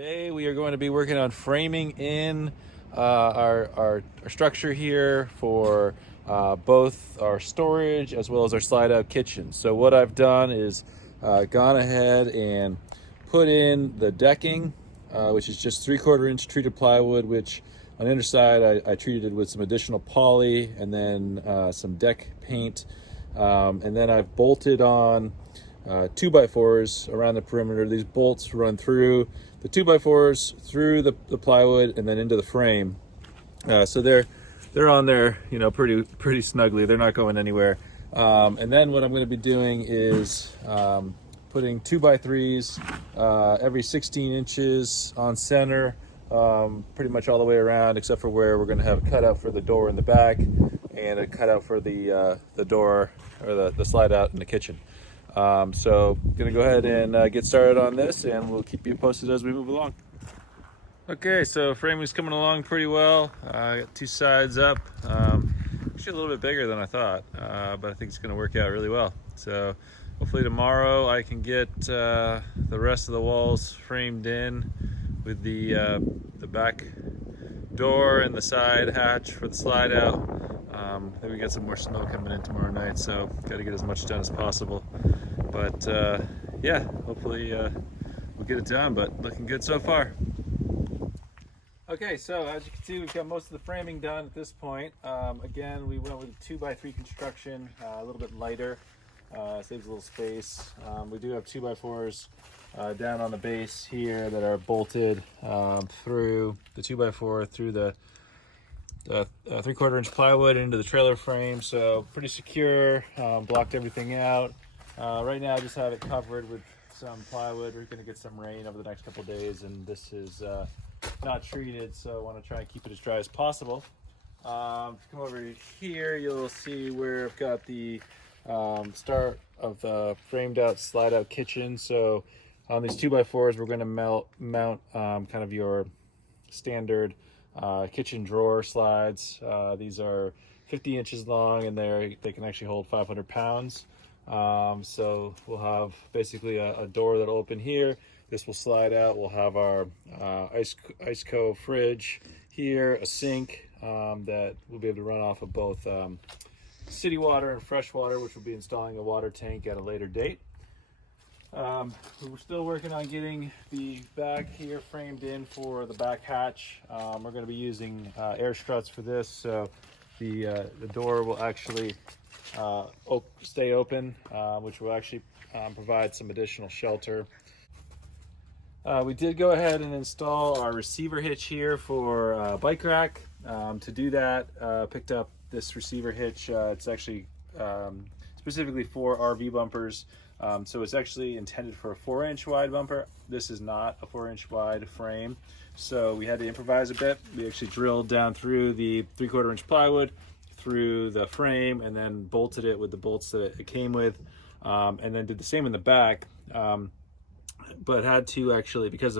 Today we are going to be working on framing in our structure here for both our storage as well as our slide out kitchen. So what I've done is gone ahead and put in the decking, which is just 3/4 inch treated plywood, which on the underside I treated it with some additional poly and then some deck paint, and then I've bolted on 2x4s around the perimeter. These bolts run through the 2x4s, through the plywood, and then into the frame. So they're on there, pretty snugly. They're not going anywhere. And then what I'm going to be doing is putting 2x3s every 16 inches on center, pretty much all the way around, except for where we're going to have a cutout for the door in the back and a cutout for the door or the slide out in the kitchen. So I'm gonna go ahead and get started on this, and we'll keep you posted as we move along. Okay, so framing's coming along pretty well. I got two sides up, actually a little bit bigger than I thought, but I think it's gonna work out really well. So hopefully tomorrow I can get the rest of the walls framed in with the back door and the side hatch for the slide out. Then we got some more snow coming in tomorrow night, so got to get as much done as possible. But yeah, hopefully we'll get it done, but looking good so far. Okay, so as you can see, we've got most of the framing done at this point. Again, we went with a 2x3 construction, a little bit lighter, saves a little space. We do have 2x4s down on the base here that are bolted through the 2x4 through the 3/4 inch plywood into the trailer frame, so pretty secure. Blocked everything out. Right now I just have it covered with some plywood. We're going to get some rain over the next couple days, and this is not treated, so I want to try and keep it as dry as possible. If you come over here, you'll see where I've got the start of the framed out slide out kitchen. So on these 2x4s, we're going to mount kind of your standard kitchen drawer slides. These are 50 inches long, and they can actually hold 500 pounds. So we'll have basically a door that'll open here. This will slide out. We'll have our Iceco fridge here, a sink that we'll be able to run off of both city water and fresh water, which we'll be installing a water tank at a later date. We're still working on getting the back here framed in for the back hatch. We're going to be using air struts for this, so the door will actually stay open, which will actually provide some additional shelter. We did go ahead and install our receiver hitch here for bike rack. To do that, picked up this receiver hitch. It's actually specifically for RV bumpers. So it's actually intended for a 4-inch wide bumper. This is not a 4-inch wide frame, so we had to improvise a bit. We actually drilled down through the 3/4 inch plywood through the frame, and then bolted it with the bolts that it came with, and then did the same in the back. But had to actually, because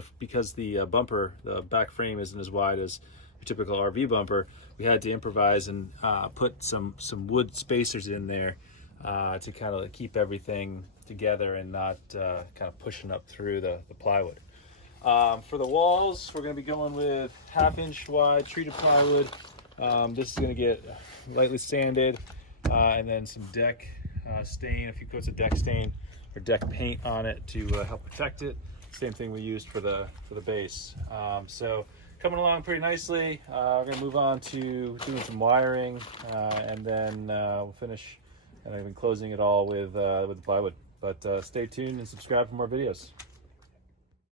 the bumper, the back frame isn't as wide as a typical RV bumper, we had to improvise and put some wood spacers in there to kind of keep everything together and not kind of pushing up through the plywood. For the walls, we're going to be going with 1/2 inch wide treated plywood. This is going to get lightly sanded, and then some deck stain, a few coats of deck stain or deck paint on it to help protect it. Same thing we used for the base. So coming along pretty nicely. We're going to move on to doing some wiring, and then we'll finish and even closing it all with the plywood. But stay tuned and subscribe for more videos.